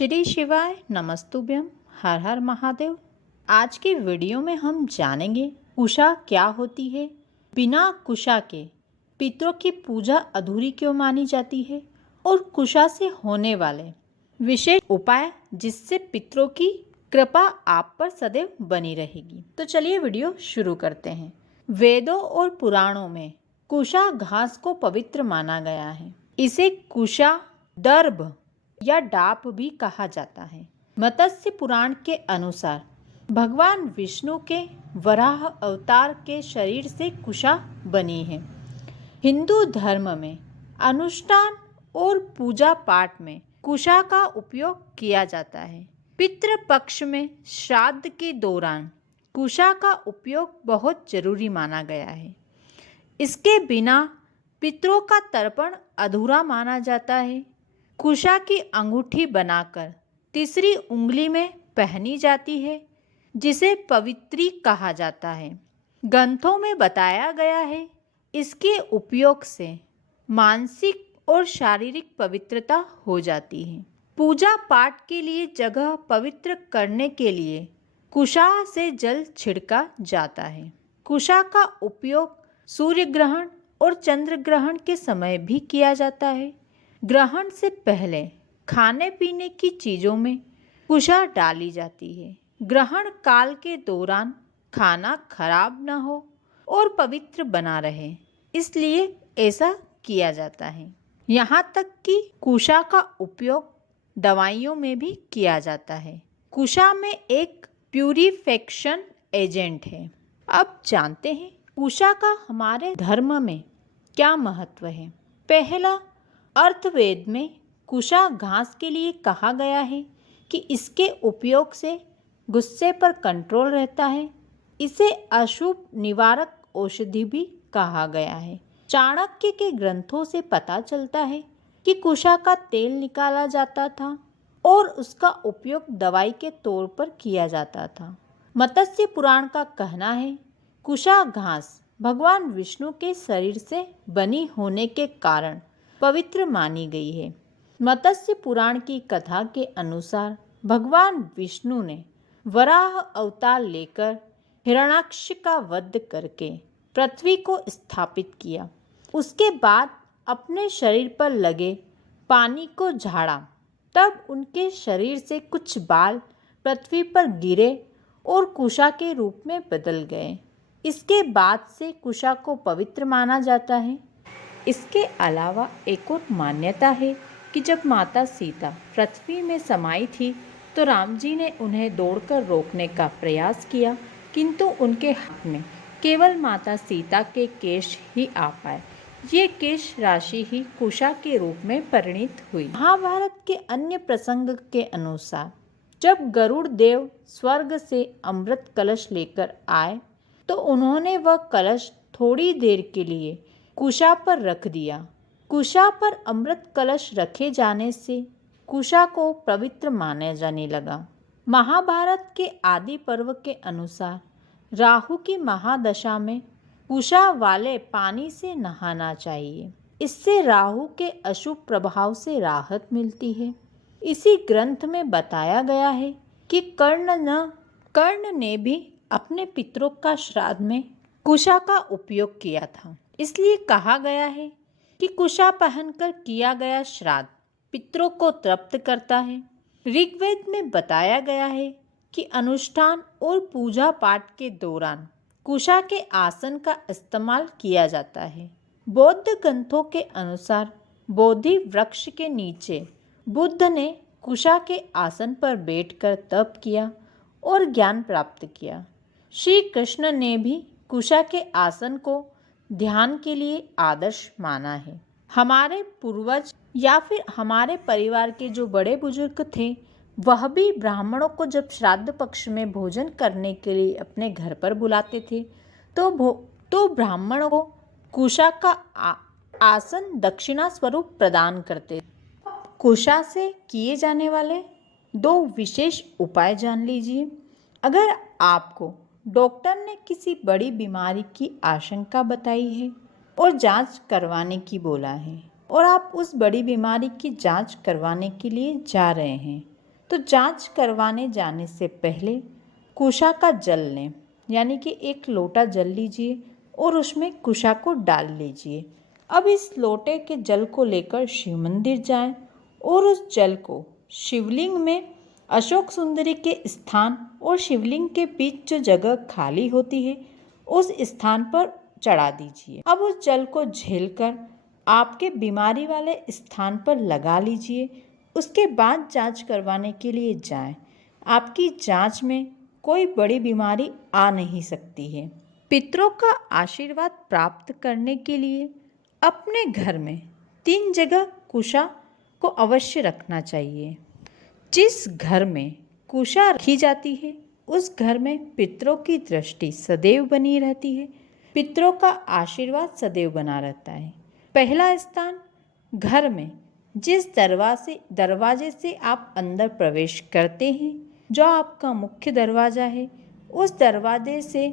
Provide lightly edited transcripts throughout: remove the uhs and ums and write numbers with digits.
श्री शिवाय नमस्तुभ्यम। हर हर महादेव। आज के वीडियो में हम जानेंगे कुशा क्या होती है, बिना कुशा के पितरों की पूजा अधूरी क्यों मानी जाती है और कुशा से होने वाले विशेष उपाय जिससे पितरों की कृपा आप पर सदैव बनी रहेगी। तो चलिए वीडियो शुरू करते हैं। वेदों और पुराणों में कुशा घास को पवित्र माना गया है। इसे कुशा दर्भ या डाप भी कहा जाता है। मत्स्य पुराण के अनुसार भगवान विष्णु के वराह अवतार के शरीर से कुशा बनी है। हिंदू धर्म में अनुष्ठान और पूजा पाठ में कुशा का उपयोग किया जाता है। पितृ पक्ष में श्राद्ध के दौरान कुशा का उपयोग बहुत जरूरी माना गया है। इसके बिना पितरों का तर्पण अधूरा माना जाता है। कुशा की अंगूठी बनाकर तीसरी उंगली में पहनी जाती है, जिसे पवित्री कहा जाता है। ग्रंथों में बताया गया है इसके उपयोग से मानसिक और शारीरिक पवित्रता हो जाती है। पूजा पाठ के लिए जगह पवित्र करने के लिए कुशा से जल छिड़का जाता है। कुशा का उपयोग सूर्य ग्रहण और चंद्र ग्रहण के समय भी किया जाता है। ग्रहण से पहले खाने पीने की चीज़ों में कुशा डाली जाती है। ग्रहण काल के दौरान खाना खराब न हो और पवित्र बना रहे, इसलिए ऐसा किया जाता है। यहाँ तक कि कुशा का उपयोग दवाइयों में भी किया जाता है। कुशा में एक प्यूरिफिकेशन एजेंट है। अब जानते हैं कुशा का हमारे धर्म में क्या महत्व है। पहला, अर्थवेद में कुशा घास के लिए कहा गया है कि इसके उपयोग से गुस्से पर कंट्रोल रहता है। इसे अशुभ निवारक औषधि भी कहा गया है। चाणक्य के ग्रंथों से पता चलता है कि कुशा का तेल निकाला जाता था और उसका उपयोग दवाई के तौर पर किया जाता था। मत्स्य पुराण का कहना है कुशा घास भगवान विष्णु के शरीर से बनी होने के कारण पवित्र मानी गई है। मत्स्य पुराण की कथा के अनुसार भगवान विष्णु ने वराह अवतार लेकर हिरण्याक्ष का वध करके पृथ्वी को स्थापित किया। उसके बाद अपने शरीर पर लगे पानी को झाड़ा, तब उनके शरीर से कुछ बाल पृथ्वी पर गिरे और कुशा के रूप में बदल गए। इसके बाद से कुशा को पवित्र माना जाता है। इसके अलावा एक और मान्यता है कि जब माता सीता पृथ्वी में समाई थी तो राम जी ने उन्हें दौड़कर रोकने का प्रयास किया, किंतु उनके हाथ में केवल माता सीता के केश ही आ पाए। ये केश राशि ही कुशा के रूप में परिणित हुई। महाभारत के अन्य प्रसंग के अनुसार जब गरुड़ देव स्वर्ग से अमृत कलश लेकर आए तो उन्होंने वह कलश थोड़ी देर के लिए कुशा पर रख दिया। कुशा पर अमृत कलश रखे जाने से कुशा को पवित्र माना जाने लगा। महाभारत के आदि पर्व के अनुसार राहु की महादशा में कुशा वाले पानी से नहाना चाहिए। इससे राहु के अशुभ प्रभाव से राहत मिलती है। इसी ग्रंथ में बताया गया है कि कर्ण ने भी अपने पितरों का श्राद्ध में कुशा का उपयोग किया था। इसलिए कहा गया है कि कुशा पहनकर किया गया श्राद्ध पितरों को तृप्त करता है। ऋग्वेद में बताया गया है कि अनुष्ठान और पूजा पाठ के दौरान कुशा के आसन का इस्तेमाल किया जाता है। बौद्ध ग्रंथों के अनुसार बोधि वृक्ष के नीचे बुद्ध ने कुशा के आसन पर बैठकर तप किया और ज्ञान प्राप्त किया। श्री कृष्ण ने भी कुशा के आसन को ध्यान के लिए आदर्श माना है। हमारे पूर्वज या फिर हमारे परिवार के जो बड़े बुजुर्ग थे वह भी ब्राह्मणों को जब श्राद्ध पक्ष में भोजन करने के लिए अपने घर पर बुलाते थे तो ब्राह्मणों को कुशा का आसन दक्षिणा स्वरूप प्रदान करते। कुशा से किए जाने वाले 2 विशेष उपाय जान लीजिए। अगर आपको डॉक्टर ने किसी बड़ी बीमारी की आशंका बताई है और जांच करवाने की बोला है और आप उस बड़ी बीमारी की जांच करवाने के लिए जा रहे हैं, तो जांच करवाने जाने से पहले कुशा का जल लें, यानी कि एक लोटा जल लीजिए और उसमें कुशा को डाल लीजिए। अब इस लोटे के जल को लेकर शिव मंदिर जाएं और उस जल को शिवलिंग में अशोक सुंदरी के स्थान और शिवलिंग के बीच जो जगह खाली होती है उस स्थान पर चढ़ा दीजिए। अब उस जल को झेलकर आपके बीमारी वाले स्थान पर लगा लीजिए। उसके बाद जांच करवाने के लिए जाएं। आपकी जांच में कोई बड़ी बीमारी आ नहीं सकती है। पितरों का आशीर्वाद प्राप्त करने के लिए अपने घर में 3 जगह कुशा को अवश्य रखना चाहिए। जिस घर में कुशा रखी जाती है उस घर में पितरों की दृष्टि सदैव बनी रहती है, पितरों का आशीर्वाद सदैव बना रहता है। पहला स्थान, घर में जिस दरवाजे से आप अंदर प्रवेश करते हैं, जो आपका मुख्य दरवाज़ा है, उस दरवाजे से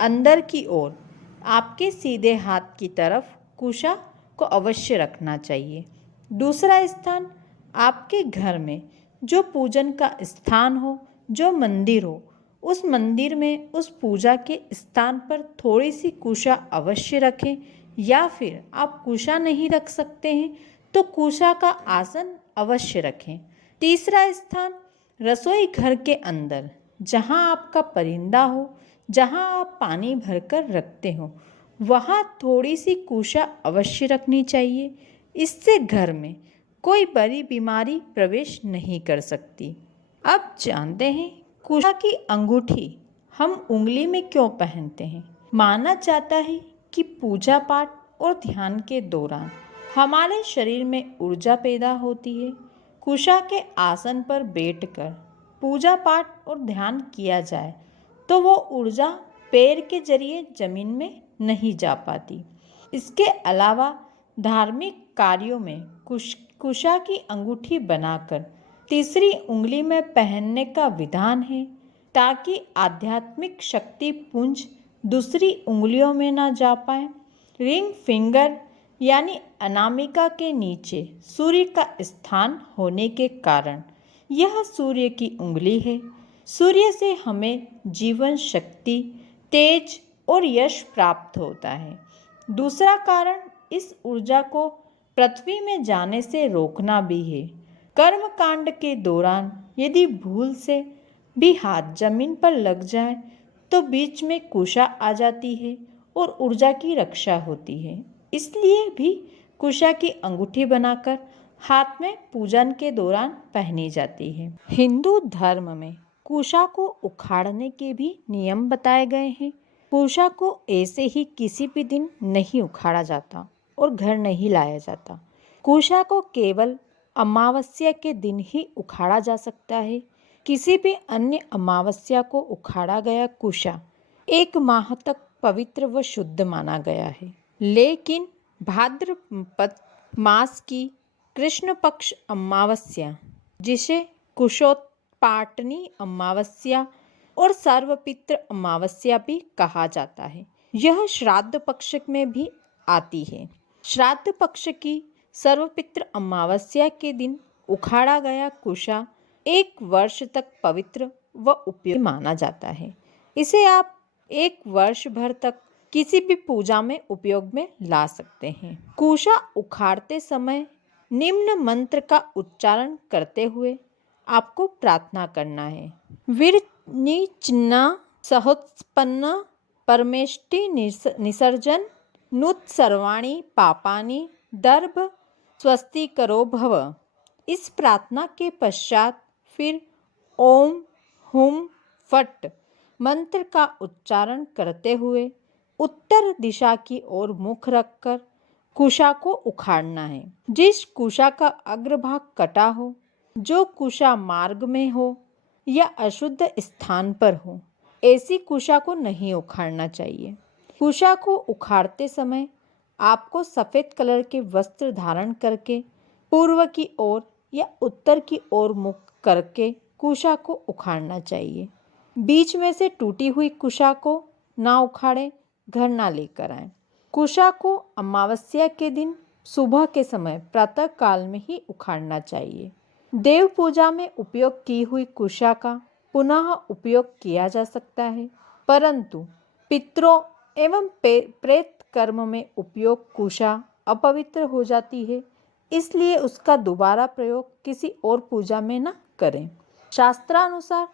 अंदर की ओर आपके सीधे हाथ की तरफ कुशा को अवश्य रखना चाहिए। दूसरा स्थान, आपके घर में जो पूजन का स्थान हो, जो मंदिर हो, उस मंदिर में उस पूजा के स्थान पर थोड़ी सी कुशा अवश्य रखें, या फिर आप कुशा नहीं रख सकते हैं तो कुशा का आसन अवश्य रखें। तीसरा स्थान, रसोई घर के अंदर जहां आपका परिंदा हो, जहां आप पानी भरकर रखते हो, वहां थोड़ी सी कुशा अवश्य रखनी चाहिए। इससे घर में कोई बड़ी बीमारी प्रवेश नहीं कर सकती। अब जानते हैं कुशा की अंगूठी हम उंगली में क्यों पहनते हैं। माना जाता है कि पूजा पाठ और ध्यान के दौरान हमारे शरीर में ऊर्जा पैदा होती है। कुशा के आसन पर बैठकर पूजा पाठ और ध्यान किया जाए तो वो ऊर्जा पैर के जरिए जमीन में नहीं जा पाती। इसके अलावा धार्मिक कार्यों में कुशा की अंगूठी बनाकर तीसरी उंगली में पहनने का विधान है, ताकि आध्यात्मिक शक्ति पुंज दूसरी उंगलियों में ना जा पाए। रिंग फिंगर यानी अनामिका के नीचे सूर्य का स्थान होने के कारण यह सूर्य की उंगली है। सूर्य से हमें जीवन शक्ति, तेज और यश प्राप्त होता है। दूसरा कारण इस ऊर्जा को पृथ्वी में जाने से रोकना भी है। कर्म कांड के दौरान यदि भूल से भी हाथ जमीन पर लग जाए तो बीच में कुशा आ जाती है और ऊर्जा की रक्षा होती है। इसलिए भी कुशा की अंगूठी बनाकर हाथ में पूजन के दौरान पहनी जाती है। हिंदू धर्म में कुशा को उखाड़ने के भी नियम बताए गए हैं। कुशा को ऐसे ही किसी भी दिन नहीं उखाड़ा जाता और घर नहीं लाया जाता। कुशा को केवल अमावस्या के दिन ही उखाड़ा जा सकता है। किसी भी अन्य अमावस्या को उखाड़ा गया कुशा 1 माह तक पवित्र व शुद्ध माना गया है। लेकिन भाद्रपद मास की कृष्ण पक्ष अमावस्या, जिसे कुशोत्पाटनी अमावस्या और सर्वपित्र अमावस्या भी कहा जाता है, यह श्राद्ध पक्ष में भी आती है। श्राद्ध पक्ष की सर्वपित्र अमावस्या के दिन उखाड़ा गया कुशा 1 वर्ष तक पवित्र व उपयोगी माना जाता है। इसे आप 1 वर्ष भर तक किसी भी पूजा में उपयोग में ला सकते हैं। कुशा उखाड़ते समय निम्न मंत्र का उच्चारण करते हुए आपको प्रार्थना करना है। विरनिचिन्ना सहोत्पन्न परमेष्टि निसर्जन नुत सर्वाणि पापानि दर्भ स्वस्ति करो भव। इस प्रार्थना के पश्चात फिर ओम हुम फट मंत्र का उच्चारण करते हुए उत्तर दिशा की ओर मुख रखकर कुशा को उखाड़ना है। जिस कुशा का अग्रभाग कटा हो, जो कुशा मार्ग में हो या अशुद्ध स्थान पर हो, ऐसी कुशा को नहीं उखाड़ना चाहिए। कुशा को उखाड़ते समय आपको सफ़ेद कलर के वस्त्र धारण करके पूर्व की ओर या उत्तर की ओर मुख करके कुशा को उखाड़ना चाहिए। बीच में से टूटी हुई कुशा को ना उखाड़ें, घर ना लेकर आएं। कुशा को अमावस्या के दिन सुबह के समय प्रातः काल में ही उखाड़ना चाहिए। देव पूजा में उपयोग की हुई कुशा का पुनः उपयोग किया जा सकता है, परंतु पितरों एवं प्रेत कर्म में उपयोग कुशा अपवित्र हो जाती है, इसलिए उसका दोबारा प्रयोग किसी और पूजा में न करें। शास्त्रानुसार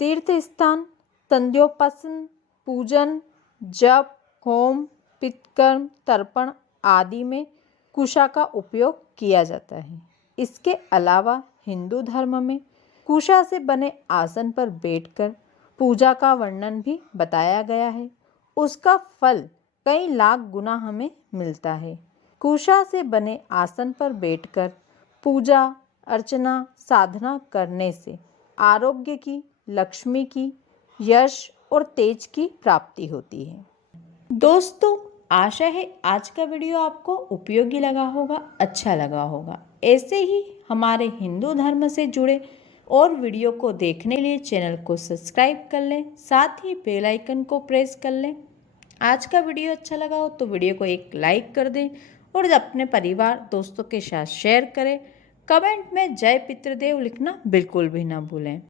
तीर्थ स्थान, संध्योपासन, पूजन, जप, होम, पितृकर्म, तर्पण आदि में कुशा का उपयोग किया जाता है। इसके अलावा हिंदू धर्म में कुशा से बने आसन पर बैठकर पूजा का वर्णन भी बताया गया है। उसका फल कई लाख गुना हमें मिलता है। कुशा से बने आसन पर बैठकर पूजा अर्चना साधना करने से आरोग्य की, लक्ष्मी की, यश और तेज की प्राप्ति होती है। दोस्तों, आशा है आज का वीडियो आपको उपयोगी लगा होगा, अच्छा लगा होगा। ऐसे ही हमारे हिंदू धर्म से जुड़े और वीडियो को देखने के लिए चैनल को सब्सक्राइब कर लें, साथ ही बेल आइकन को प्रेस कर लें। आज का वीडियो अच्छा लगा हो तो वीडियो को एक लाइक कर दें और अपने परिवार दोस्तों के साथ शेयर करें। कमेंट में जय पितृदेव लिखना बिल्कुल भी ना भूलें।